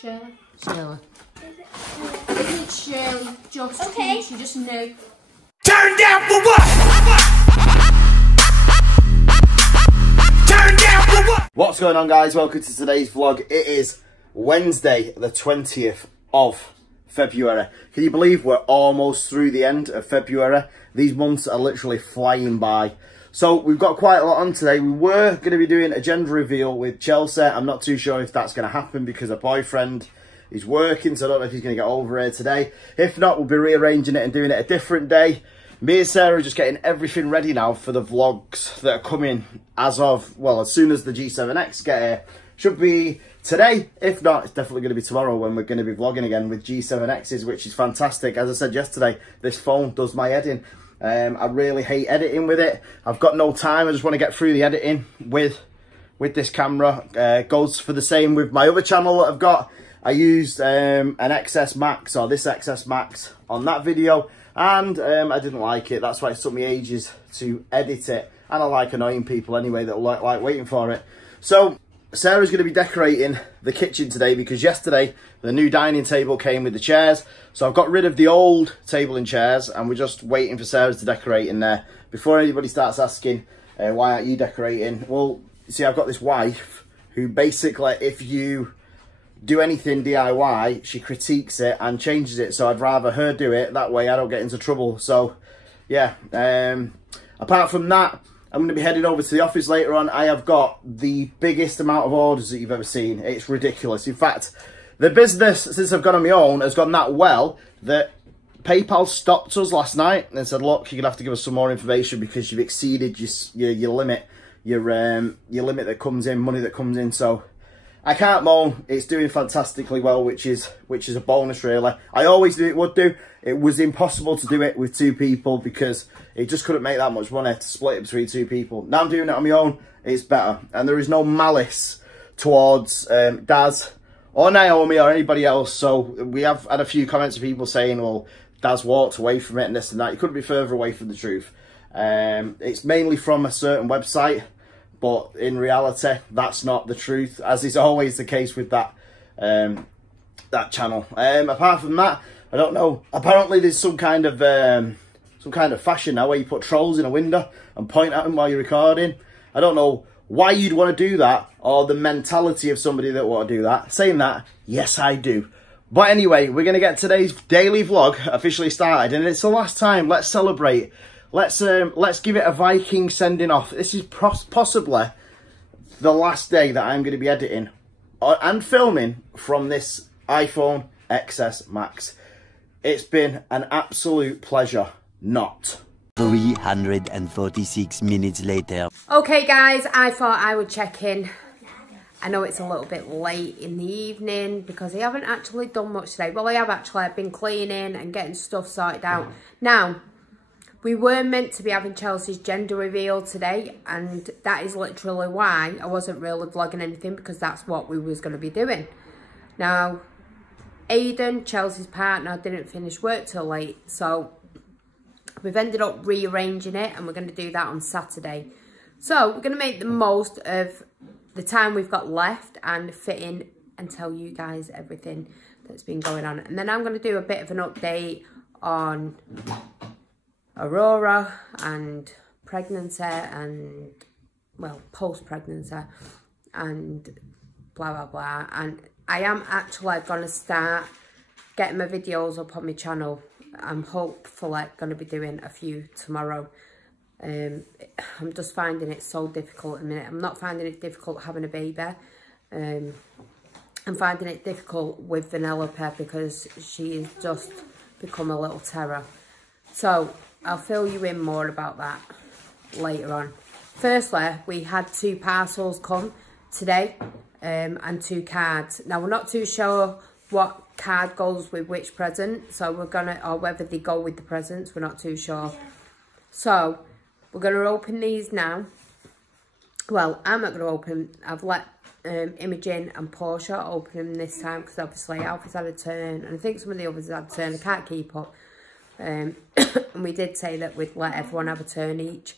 Shirley. Shirley. Isn't it Shirley? Just okay. She just knew. Turn down for what? Turn down for what? What's going on, guys? Welcome to today's vlog. It is Wednesday, the 20th of February. Can you believe we're almost through the end of February? These months are literally flying by. So we've got quite a lot on today. We were going to be doing a gender reveal with Chelsea. I'm not too sure if that's going to happen because her boyfriend is working, so I don't know if he's going to get over here today. If not, we'll be rearranging it and doing it a different day. Me and Sarah are just getting everything ready now for the vlogs that are coming as of, well, as soon as the G7X get here. Should be today. If not, it's definitely going to be tomorrow when we're going to be vlogging again with G7Xs, which is fantastic. As I said yesterday, this phone does my head in. I really hate editing with it. I've got no time. I just want to get through the editing with this camera. Goes for the same with my other channel that I've got. I used an XS Max, or this XS Max, on that video, and I didn't like it. That's why it took me ages to edit it, and I like annoying people anyway that like waiting for it. So Sarah's going to be decorating the kitchen today because yesterday the new dining table came with the chairs. So I've got rid of the old table and chairs and we're just waiting for Sarah to decorate in there. Before anybody starts asking, why aren't you decorating? Well, you see, I've got this wife who basically, if you do anything DIY, she critiques it and changes it. So I'd rather her do it. That way I don't get into trouble. So yeah, apart from that, I'm going to be heading over to the office later on. I have got the biggest amount of orders that you've ever seen. It's ridiculous. In fact, the business, since I've gone on my own, has gone that well that PayPal stopped us last night and said, look, you're going to have to give us some more information because you've exceeded your limit, your limit that comes in, money that comes in. So I can't moan. It's doing fantastically well, which is a bonus, really. I always knew it would do. It was impossible to do it with two people because it just couldn't make that much money to split it between two people. Now I'm doing it on my own. It's better. And there is no malice towards Daz or Naomi or anybody else. So we have had a few comments of people saying, well, Daz walked away from it and this and that. You couldn't be further away from the truth. It's mainly from a certain website, but in reality, that's not the truth, as is always the case with that that channel. Apart from that, I don't know. Apparently, there's some kind of fashion now where you put trolls in a window and point at them while you're recording. I don't know why you'd want to do that, or the mentality of somebody that want to do that. Saying that, yes, I do. But anyway, we're going to get today's daily vlog officially started, and it's the last time. Let's celebrate. Let's give it a Viking sending off. This is possibly the last day that I'm going to be editing and filming from this iPhone XS Max. It's been an absolute pleasure. Not. 346 minutes later. Okay, guys, I thought I would check in. I know it's a little bit late in the evening because I haven't actually done much today. Well, I have actually. I've been cleaning and getting stuff sorted out. Now, we were meant to be having Chelsea's gender reveal today, and that is literally why I wasn't really vlogging anything, because that's what we was going to be doing. Now, Aiden, Chelsea's partner, didn't finish work till late, so we've ended up rearranging it, and we're going to do that on Saturday. So we're going to make the most of the time we've got left and fit in and tell you guys everything that's been going on. And then I'm going to do a bit of an update on Aurora and pregnancy and, well, post-pregnancy and blah, blah, blah. And I am actually going to start getting my videos up on my channel. I'm hopefully going to be doing a few tomorrow. I'm just finding it so difficult at the minute. I'm not finding it difficult having a baby. I'm finding it difficult with Vanellope because she has just become a little terror. So I'll fill you in more about that later on. Firstly, we had 2 parcels come today and 2 cards. Now, we're not too sure what card goes with which present, so we're gonna, or whether they go with the presents, we're not too sure. So we're gonna open these now. Well, I'm not gonna open. I've let Imogen and Portia open them this time because obviously Alfie's had a turn, and I think some of the others had a turn. I can't keep up. And we did say that we'd let everyone have a turn each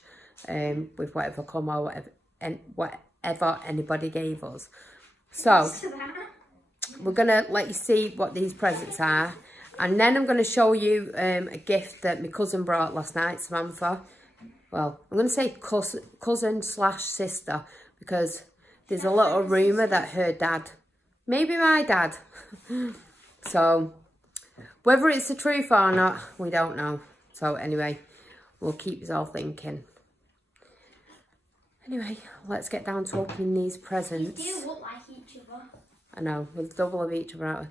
with whatever come or whatever, and whatever anybody gave us. So we're going to let you see what these presents are. And then I'm going to show you a gift that my cousin brought last night, Samantha. Well, I'm going to say cousin slash sister, because there's a little rumour that her dad, maybe my dad. So, whether it's the truth or not, we don't know. So anyway, we'll keep us all thinking. Anyway, let's get down to opening these presents. They do look like each other. I know, with double of each other.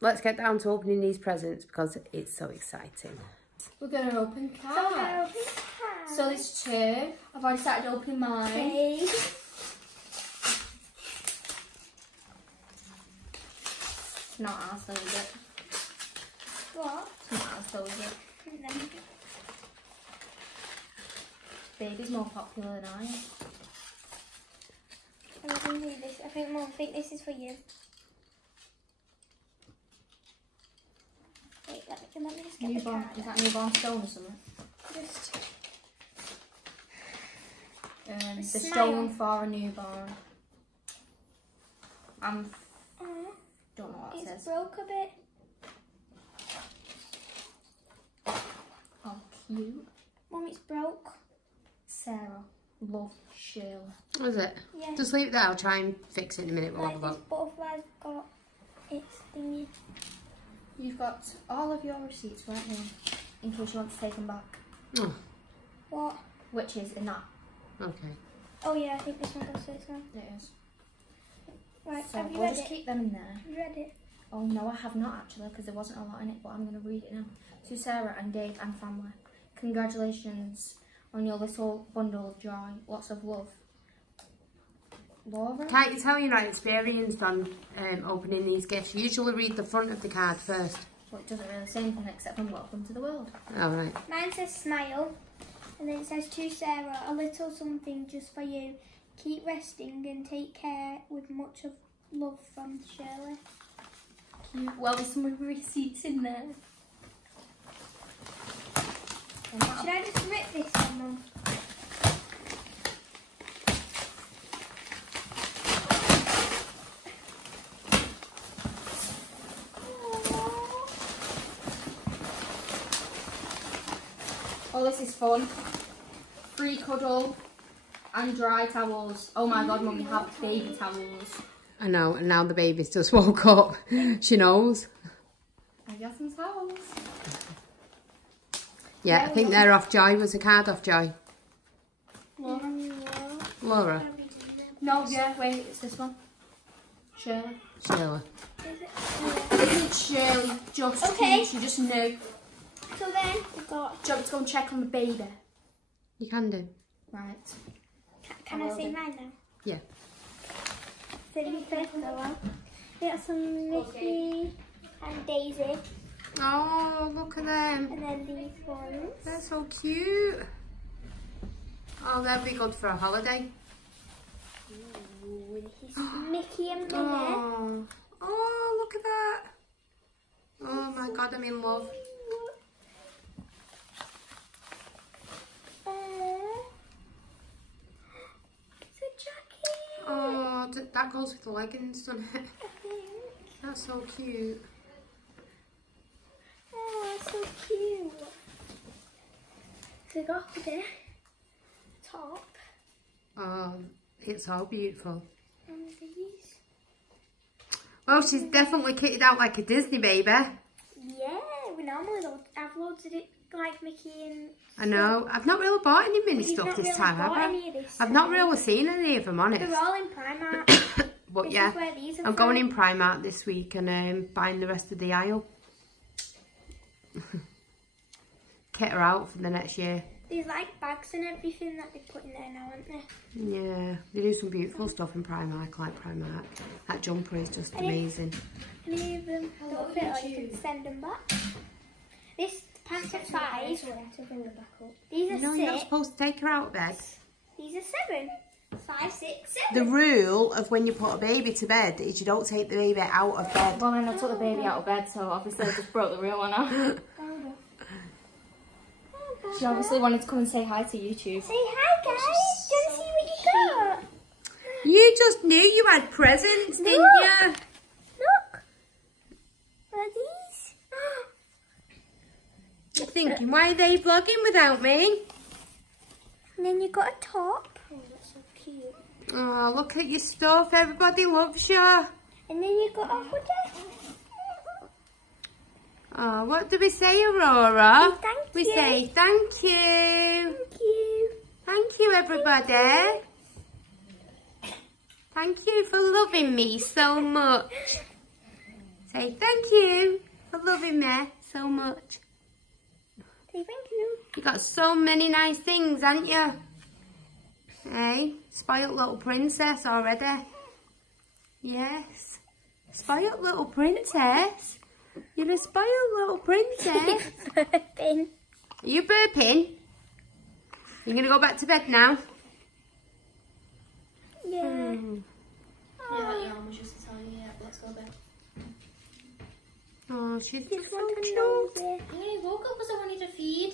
Let's get down to opening these presents because it's so exciting. We're going to open cards. So there's 2. I've already started opening mine. Okay. Not ours though, is it? What? It's not ours though, is it? Baby's more popular than I am. I'm going to do this. I think, Mum, this is for you. Wait, let me just get Newborn, the card. is that newborn stone or something? Just The smile. stone for a newborn. Don't know what it It's says. broke a bit. Oh, cute. Mum, it's broke. Sarah, love, Shirley. What is it? Yeah. Just leave it there, I'll try and fix it in a minute. We'll have Like a this look. butterfly's got its thingy. You've got all of your receipts right here, in case you want to take them back. Oh, What? Which is in that. okay. Oh yeah, I think this one goes to this one. It is. Right, So have you we'll read just it? keep them in there. Have you read it? Oh no, I have not actually, because there wasn't a lot in it, but I'm going to read it now. To Sarah and Dave and family, congratulations on your little bundle of joy. Lots of love. Laura? Can't you tell you're not experienced on opening these gifts? You usually read the front of the card first. Well, it doesn't really say anything except from welcome to the world. All right. Mine says smile, and then it says to Sarah, a little something just for you. Keep resting and take care with much of love from Shirley. Cute. Well, there's some receipts in there. Should I just rip this one, Mum? Oh, this is fun. Free cuddle and dry towels. Oh my god, Mum, you have baby towels. I know, and now the baby's just woke up. She knows. I got some towels. Yeah, I think they're off Joy. Was the card off Joy? Laura? No, yeah, wait, it's this one. Shirley. Sheila. Isn't Shirley just Okay. cute? She just knew. So then we've got. Do you want me to go and check on the baby? You can do. Right. Can I say mine now? Yeah. So you first go on. We got some Mickey and Daisy, Oh, look at them. and then these ones. They're so cute. Oh, they'll be good for a holiday. Ooh, this is Mickey and Minnie. Oh, oh, look at that. Oh my god, I'm in love. It's a jacket. Oh, that goes with the leggings, doesn't it? I think. That's so cute. Oh, it's so cute. So we got the top Oh, it's so beautiful. and these. Well, she's definitely kitted out like a Disney baby. Yeah, we normally have loads of it, like Mickey and. I know. I've not really bought any mini We've stuff not this really time, bought have I? any of this I've not time. really seen any of them, honest. They're all in Primark. But This yeah, is where these are I'm going from. in Primark this week and buying the rest of the aisle. Kit her out for the next year. There's like bags and everything that they put in there now, aren't they? Yeah, they do some beautiful stuff in Primark, like Primark. That jumper is just amazing. Any of them don't fit, or you can send them back. This pants are 5. These are No, you're not 6. supposed to take her out of bed. These are 7. 5, 6, 7. The rule of when you put a baby to bed is you don't take the baby out of bed. Well, then I took the baby out of bed, so obviously I just broke the real one off. She obviously wanted to come and say hi to YouTube. Say hi, guys. Go see what you got. You just knew you had presents, didn't you? thinking, why are they vlogging without me? And then you got a top. Oh, that's so cute. Oh, look at your stuff. Everybody loves you. And then you got a hoodie. Oh, what do we say, Aurora? Thank we you. say thank you. Thank you. Thank you, everybody. Thank you for loving me so much. Say thank you for loving me so much. Say thank you. You got so many nice things, haven't you? Hey, spoiled little princess already. Yes, spoiled little princess. You're a spoiled little princess. Burping. Are you burping? You're going to go back to bed now? Yeah. Yeah, your mum was just to tell you, yeah, let's go bed. Oh, she's Just so want to cute. know. I only woke up because I wanted to feed.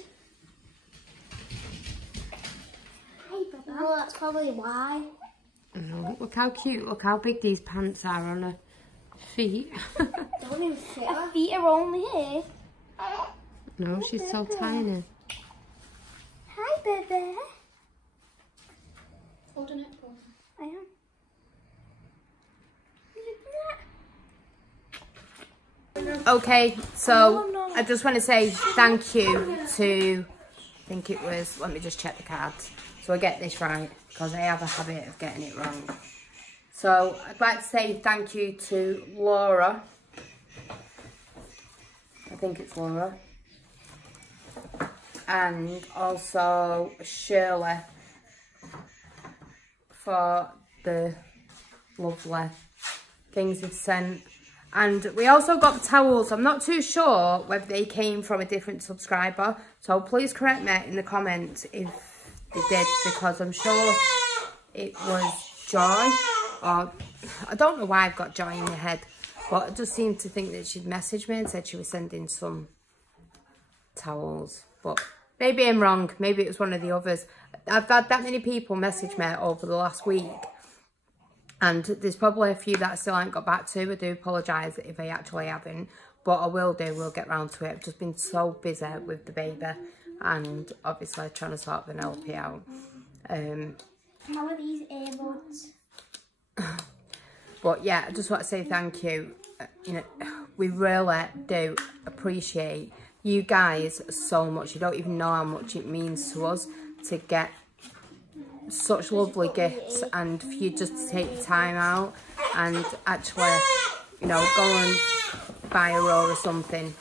Hi, Baba. Well, that's probably why. Oh, look how cute. Look how big these pants are on her feet. Don't even fit Her feet are only here. No, she's so tiny. Hi, baby. Holding it. I am. Okay, so I just want to say thank you to, I think it was, let me just check the cards so I get this right, because I have a habit of getting it wrong. So I'd like to say thank you to Laura, I think it's Laura, and also Shirley for the lovely things you've sent. And we also got the towels. I'm not too sure whether they came from a different subscriber, so please correct me in the comments if they did, because I'm sure it was Joy, or I don't know why I've got Joy in my head, but I just seemed to think that she'd messaged me and said she was sending some towels, but maybe I'm wrong. Maybe it was one of the others. I've had that many people message me over the last week, and there's probably a few that I still haven't got back to. I do apologise if I actually haven't, but I will do. We'll get round to it. I've just been so busy with the baby and obviously trying to sort Penelope out. How are these earbuds? But yeah, I just want to say thank you. You know, we really do appreciate you guys so much. You don't even know how much it means to us to get such lovely gifts, and for you just to take the time out and actually, you know, go and buy Aurora something.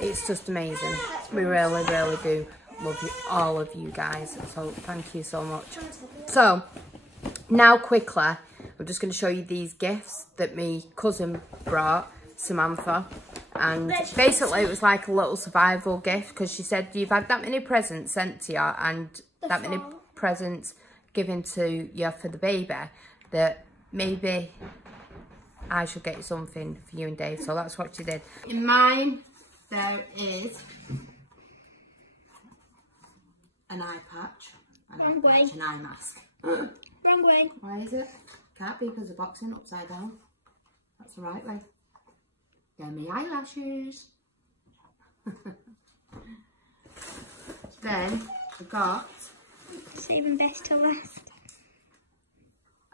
It's just amazing. We really, really do love you, all of you guys. So thank you so much. So now quickly, I'm just going to show you these gifts that my cousin brought, Samantha. And basically it was like a little survival gift, because she said you've had that many presents sent to you and that many presents given to you for the baby, that maybe I should get you something for you and Dave. So that's what she did. In mine there is an eye patch, an eye mask. Wrong way. Why is it? Can't be, because the boxing upside down. That's the right way. They're my eyelashes. Then I got Saving best till last.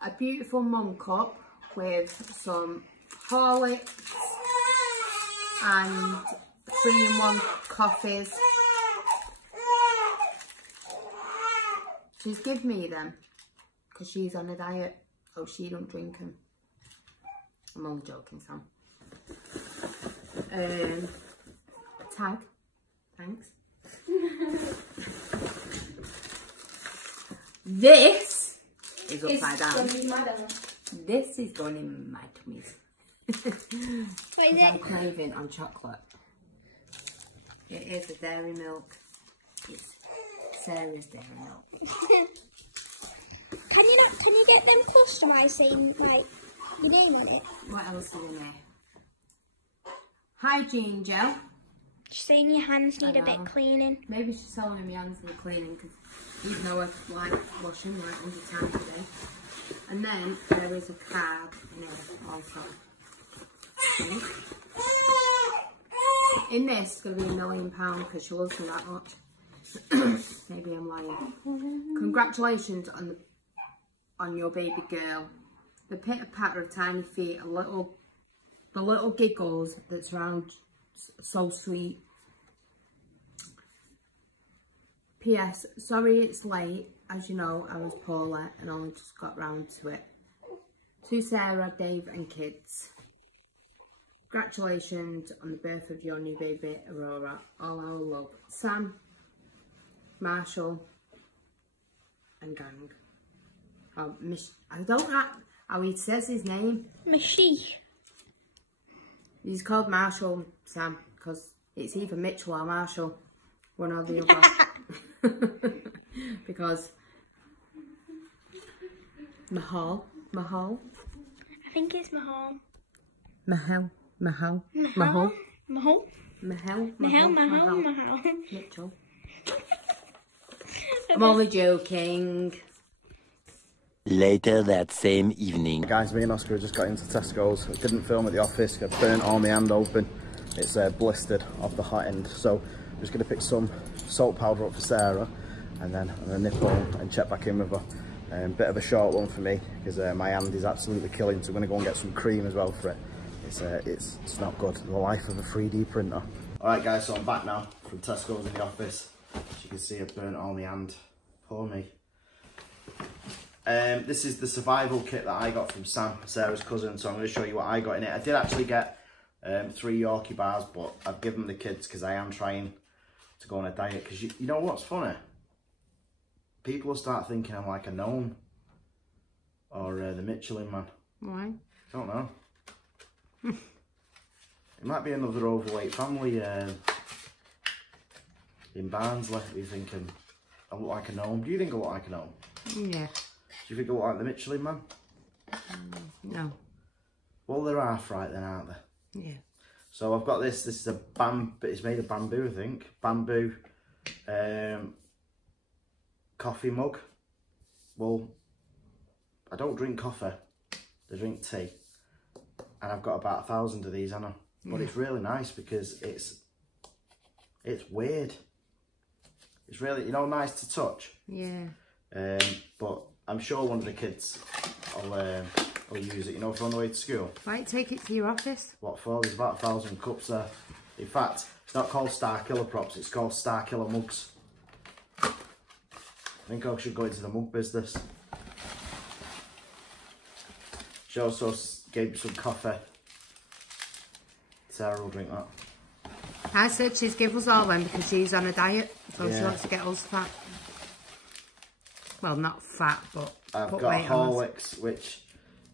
a beautiful mum cup with some Horlicks and 3-in-1 coffees. She's given me them because she's on a diet, so she don't drink them. I'm only joking, Sam. A tag, thanks. This is upside down. This is going in my tummies. What is I'm it? craving on chocolate. It is a dairy milk. It's Sarah's dairy milk. Can you get them customised saying like your name on it? What else is in there? Hygiene gel. Just saying your hands need I a bit know. cleaning. Maybe she's telling him your hands need cleaning, because you know I've like washing like 100 times a day. And then there is a card in here also. In this, it's going to be £1 million because she loves me that much. Maybe I'm lying. Congratulations on your baby girl. The pitter patter of tiny feet, the little giggles that surround, so sweet. P.S. Sorry it's late. As you know, I was poorly and only just got round to it. To Sarah, Dave and kids. Congratulations on the birth of your new baby, Aurora. All our love. Sam, Marshall and gang. I don't know how he says his name. Mishi. He's called Marshall, Sam, because it's either Mitchell or Marshall. One or the other. Because Mahal. I think it's Mahal. Mahal. Mitchell. I'm only joking. Later that same evening. Guys, me and Oscar just got into Tesco's. I didn't film at the office, I burnt all my hand open. It's blistered off the hot end. So I'm just going to pick some salt powder up for Sarah and then I'm going to nip home and check back in with her. Bit of a short one for me because my hand is absolutely killing, so I'm going to go and get some cream as well for it. It's not good. The life of a 3D printer. Alright guys, so I'm back now from Tesco's in the office. As you can see, I've burnt all my hand. Poor me. This is the survival kit that I got from Sam, Sarah's cousin, so I'm going to show you what I got in it. I did actually get 3 Yorkie bars, but I've given them the kids because I am trying to go on a diet. Because you know what's funny? People will start thinking I'm like a gnome or the Michelin Man. Why? Don't know. It might be another overweight family in Barnsley. You're thinking I look like a gnome. Do you think I look like a gnome? Yeah. Do you think I look like the Michelin Man? No. Well, they're half right then, aren't they? Yeah. So I've got this. This is a it's made of bamboo, I think. Bamboo coffee mug. Well, I don't drink coffee. I drink tea. And I've got about 1,000 of these, Anna. But it's really nice because it's weird. It's really, nice to touch. Yeah. But I'm sure one of the kids will use it, for on the way to school. Right, take it to your office. What for? There's about 1,000 cups there. In fact, it's not called Star Killer Props, it's called Star Killer Mugs. I think I should go into the mug business. She also gave me some coffee. Sarah will drink that. I said she's give us all them because she's on a diet, so she wants to get us fat. Well, not fat, but I've put got weight on us. Horlicks, which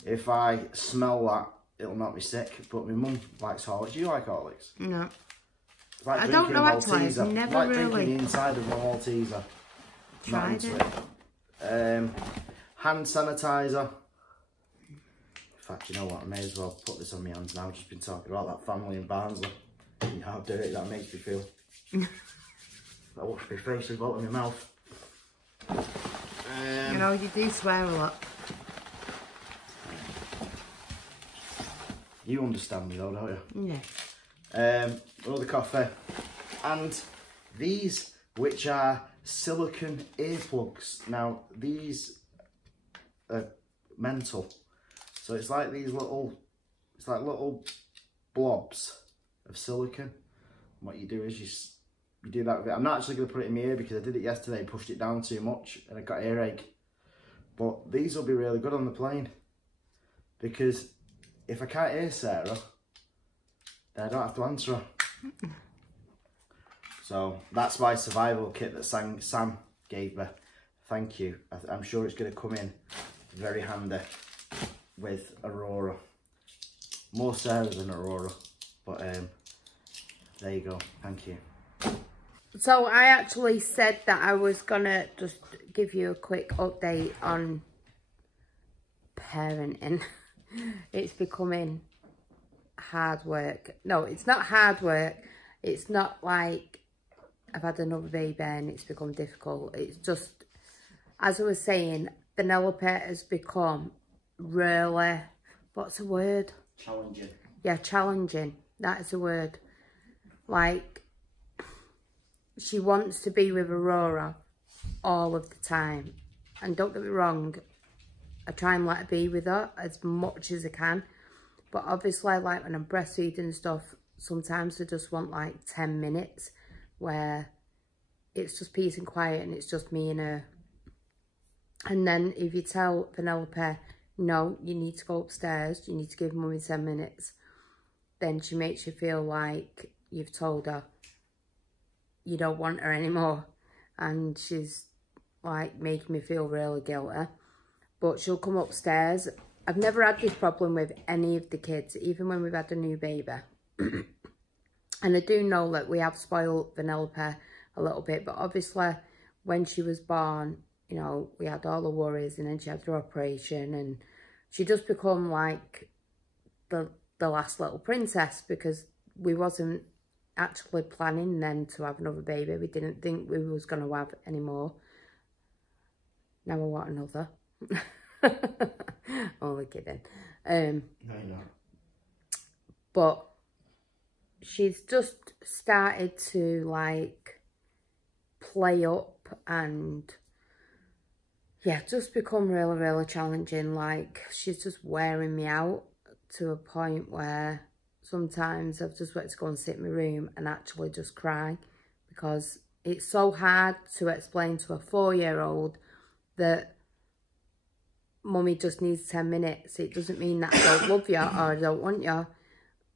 if I smell that, it'll make me sick. But my mum likes Horlicks. Do you like Horlicks? No. It's like I don't know actually. I've never like really drinking the inside of a Malteser. tried it. Hand sanitizer. In fact, you know what? I may as well put this on my hands now. I've just been talking about that family in Barnsley. You know how dirty that makes me feel. I wash my face as well in my mouth. You do swear a lot. You understand me though, don't Yeah. you? Another coffee. And these, which are silicone earplugs. Now, these are mental. So it's like these little, blobs of silicone. And what you do is you do that with it. I'm not actually going to put it in my ear because I did it yesterday and pushed it down too much and I got earache. But these will be really good on the plane because if I can't hear Sarah, then I don't have to answer her. So that's my survival kit that Sam gave me. Thank you. I'm sure it's going to come in very handy with Aurora. More Sarah than Aurora, but there you go. Thank you. So I actually said that I was gonna just give you a quick update on parenting. It's becoming hard work. No, it's not hard work. It's not like I've had another baby and it's become difficult. It's just, as I was saying, Penelope has become really, what's the word? Challenging. Yeah, challenging. That is a word. Like, she wants to be with Aurora all of the time. And don't get me wrong, I try and let her be with her as much as I can. But obviously, like when I'm breastfeeding and stuff, sometimes I just want like 10 minutes where it's just peace and quiet and it's just me and her. And then if you tell Penelope, no, you need to go upstairs, you need to give mummy 10 minutes, then she makes you feel like you've told her you don't want her anymore. And she's like making me feel really guilty. But she'll come upstairs. I've never had this problem with any of the kids, even when we've had a new baby. And I do know that we have spoiled Penelope a little bit, but obviously when she was born, you know, we had all the worries, and then she had her operation, and she just become like the last little princess, because we wasn't actually planning then to have another baby. We didn't think we was going to have any more. Now I want another. Only kidding. No, no. But she's just started to like play up and yeah, just become really, really challenging. Like, she's just wearing me out to a point where sometimes I've just wanted to go and sit in my room and actually just cry, because it's so hard to explain to a 4-year-old that mummy just needs 10 minutes. It doesn't mean that I don't love you or I don't want you.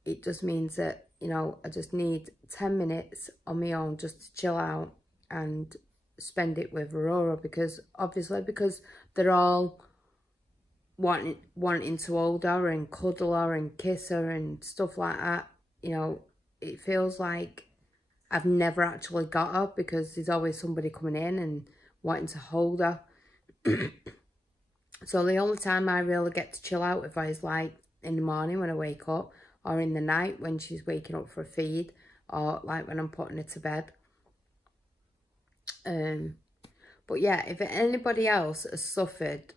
It just means that, you know, I just need 10 minutes on my own just to chill out and spend it with Aurora, because obviously, because they're all wanting to hold her and cuddle her and kiss her and stuff like that. You know, it feels like I've never actually got her, because there's always somebody coming in and wanting to hold her. So the only time I really get to chill out with her is like in the morning when I wake up, or in the night when she's waking up for a feed, or like when I'm putting her to bed. But yeah, if anybody else has suffered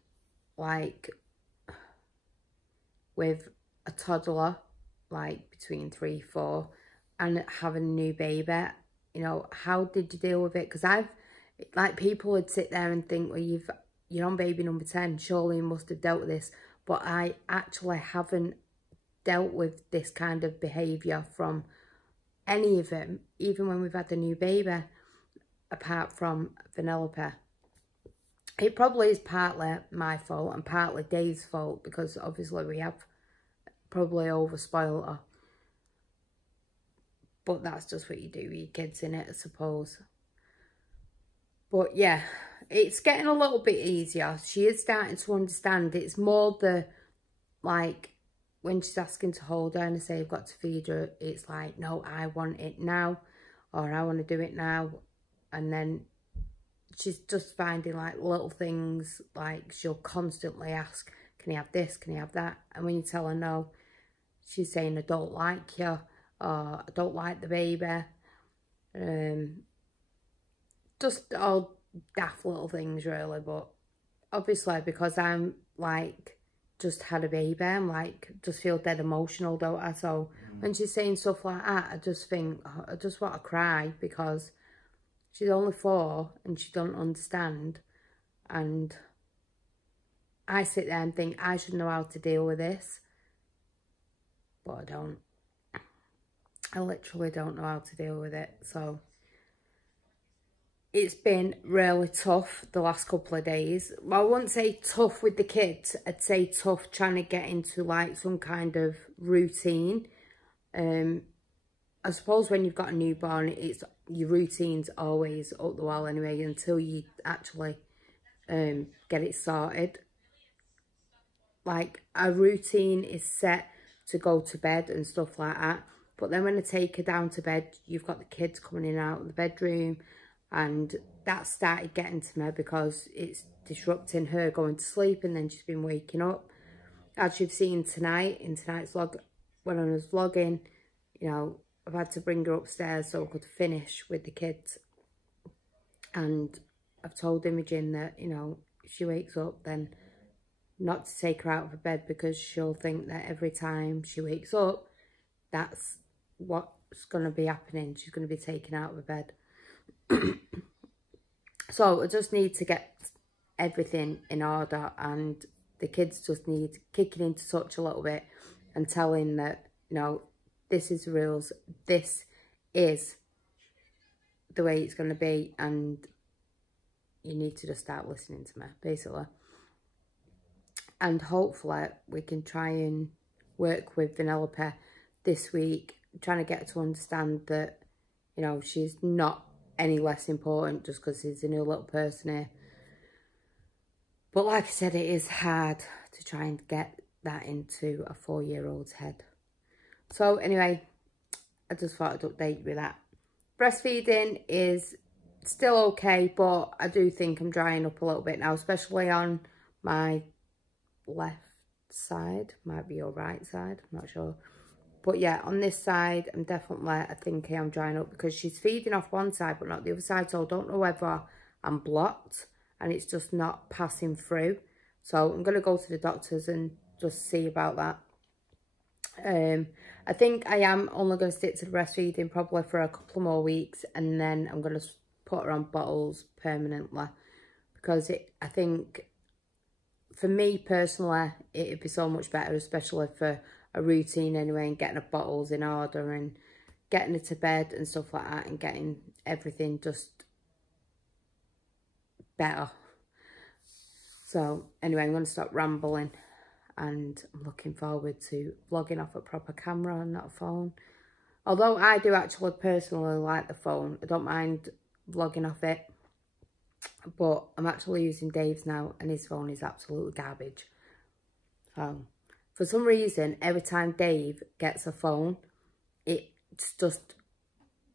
like with a toddler, like between 3, 4, and having a new baby, you know, how did you deal with it? Because like, people would sit there and think, well, you're on baby number 10, surely you must have dealt with this. But I actually haven't dealt with this kind of behaviour from any of them, even when we've had a new baby, apart from Penelope. It probably is partly my fault and partly Dave's fault, because obviously we have probably overspoiled her. But that's just what you do with your kids, innit, I suppose. But yeah, it's getting a little bit easier. She is starting to understand. It's more the, like, when she's asking to hold her and I say I've got to feed her, it's like, no, I want it now, or I want to do it now. And then she's just finding like little things, like she'll constantly ask, can you have this, can you have that? And when you tell her no, she's saying, I don't like you, or I don't like the baby. Just all daft little things really. But obviously, because I'm like just had a baby, I'm like just feel dead emotional, don't I? So when she's saying stuff like that, I just think, oh, I just want to cry, because she's only 4 and she don't understand. And I sit there and think I should know how to deal with this, but I don't. I literally don't know how to deal with it. So it's been really tough the last couple of days. Well, I wouldn't say tough with the kids. I'd say tough trying to get into like some kind of routine. I suppose when you've got a newborn, it's your routine's always up the wall anyway, until you actually get it sorted. Like, a routine is set to go to bed and stuff like that, but then when I take her down to bed, you've got the kids coming in and out of the bedroom, and that started getting to me, because it's disrupting her going to sleep, and then she's been waking up. As you've seen tonight, in tonight's vlog, when I was vlogging, you know, I've had to bring her upstairs so I could finish with the kids. And I've told Imogen that, you know, if she wakes up, then not to take her out of bed, because she'll think that every time she wakes up, that's what going to be happening. She's going to be taken out of bed. So I just need to get everything in order, and the kids just need kicking into touch a little bit and telling that, you know, this is the rules, this is the way it's going to be, and you need to just start listening to me, basically. And hopefully we can try and work with Vanellope this week, trying to get her to understand that, you know, she's not any less important just because she's a new little person here. But like I said, it is hard to try and get that into a 4-year-old's head. So anyway, I just thought I'd update you with that. Breastfeeding is still okay, but I do think I'm drying up a little bit now, especially on my left side. Might be your right side, I'm not sure. But yeah, on this side, I'm definitely, I think I'm drying up because she's feeding off one side but not the other side. So I don't know whether I'm blocked and it's just not passing through. So I'm going to go to the doctors and just see about that. I think I am only going to stick to the breastfeeding probably for a couple more weeks, and then I'm going to put her on bottles permanently, because I think for me personally it'd be so much better, especially for a routine anyway, and getting her bottles in order and getting her to bed and stuff like that, and getting everything just better. So anyway, I'm going to stop rambling, and I'm looking forward to vlogging off a proper camera and not a phone. Although I do actually personally like the phone, I don't mind vlogging off it, but I'm actually using Dave's now, and his phone is absolutely garbage. So for some reason, every time Dave gets a phone, it just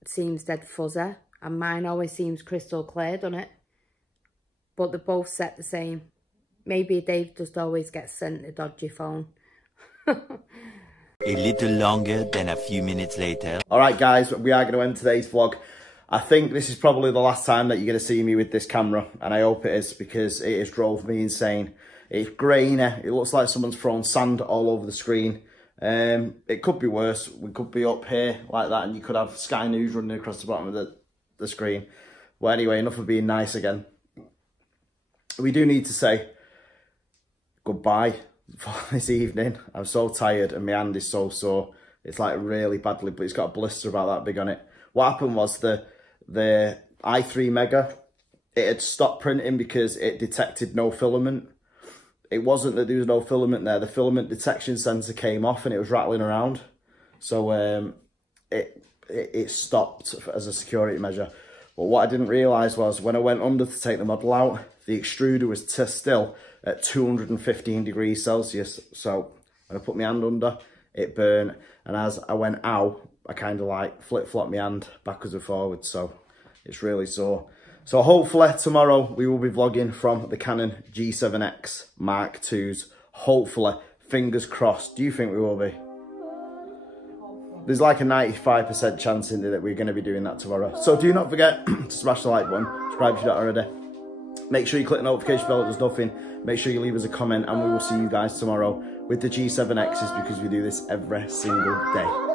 seems dead fuzzy, and mine always seems crystal clear, doesn't it? But they're both set the same. Maybe Dave just always gets sent a dodgy phone. A little longer than a few minutes later. Alright guys, we are going to end today's vlog. I think this is probably the last time that you're going to see me with this camera, and I hope it is, because it has drove me insane. It's grainy, it looks like someone's thrown sand all over the screen. It could be worse. We could be up here like that, and you could have Sky News running across the bottom of the screen. Well, anyway, enough of being nice again. We do need to say goodbye for this evening. I'm so tired and my hand is so sore. It's like really badly, but it's got a blister about that big on it. What happened was the i3 Mega, it had stopped printing because it detected no filament. It wasn't that there was no filament there. The filament detection sensor came off and it was rattling around. So it stopped as a security measure. But what I didn't realise was when I went under to take the model out, the extruder was still at 215 degrees Celsius. So when I put my hand under, it burned. And as I went out, I kind of like flip-flopped my hand backwards and forwards. So it's really sore. So hopefully tomorrow we will be vlogging from the Canon G7X Mark IIs. Hopefully, fingers crossed. Do you think we will be? There's like a 95% chance in there that we're going to be doing that tomorrow. So do not forget to smash the like button, subscribe if you're not already. Make sure you click the notification bell if there's nothing. Make sure you leave us a comment, and we will see you guys tomorrow with the G7Xs, because we do this every single day.